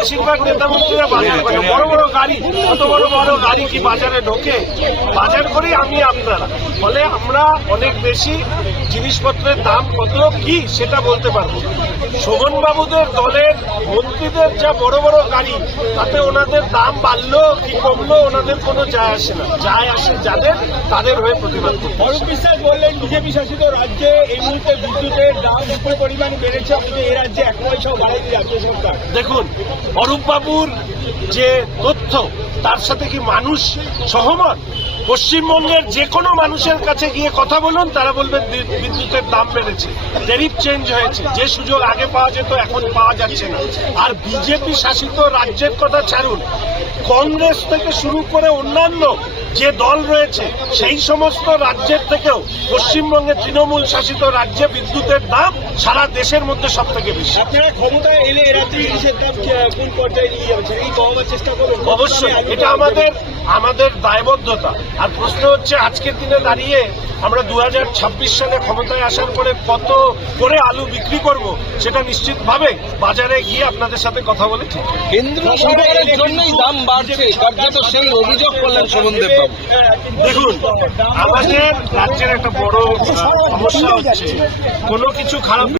বেশিরভাগ নেতা মন্ত্রীরা বাজার করে বড় বড় গাড়ি কত বড় বড় গাড়ি কি বাজারে ঢোকে? বাজার করি আমি আপনারা। ফলে আমরা অনেক বেশি জিনিসপত্রের দাম কত কি সেটা বলতে পারব শোভনবাবুদের দলের মন্ত্রীদের যা বড় বড় গাড়ি তাতে ওনাদের দাম বাড়লো কি কমলো ওনাদের কোনো যায় আসে না। যায় আসে যাদের তাদের হয়ে প্রতিবাদ অরূপ বিশ্বাস বললেন বিজেপি শাসিত রাজ্যে এই মুহূর্তে বিদ্যুতের দাম বিপুল পরিমাণ বেড়েছে অথচ এই রাজ্যে এক পয়সাও বাড়ায়নি রাজ্য সরকার। দেখুন অরূপ বাবুর যে তথ্য, তার সাথে কি মানুষ সহমত? পশ্চিমবঙ্গের যে কোনো মানুষের কাছে গিয়ে কথা বলুন, তারা বলবেন বিদ্যুতের দাম বেড়েছে ট্যারিফ চেঞ্জ হয়েছে, যে সুযোগ আগে পাওয়া যেত, এখন পাওয়া যাচ্ছে না। আর বিজেপি শাসিত রাজ্যের কথা ছাড়ুন কংগ্রেস থেকে শুরু করে অন্যান্য যে দল রয়েছে সেই সমস্ত রাজ্যের থেকেও পশ্চিমবঙ্গের তৃণমূল শাসিত রাজ্যে বিদ্যুতের দাম সারা দেশের মধ্যে সব থেকে বেশি। আপনারা এলে এ রাজ্যে ইলিশের দাম কে- কোন পর্যায়ে নিয়ে যাবেন সেটা চেষ্টা অবশ্যই এটা আমাদের আমাদের দায়বদ্ধতা। আর প্রশ্ন হচ্ছে আজকের দিনে দাঁড়িয়ে আমরা দু হাজার ছাব্বিশ সালে ক্ষমতায় আসার পরে কত করে আলু বিক্রি করব সেটা নিশ্চিতভাবে বাজারে গিয়ে আপনাদের সাথে কথা বলে ঠিক কেন্দ্র সরকারের জন্যই দাম বাড়ছে, কার্যত সেই অভিযোগ করলেন সুমনদেব বাবু দেখুন, আমাদের রাজ্যের একটা বড় সমস্যা হচ্ছে। কোনো কিছু খারাপ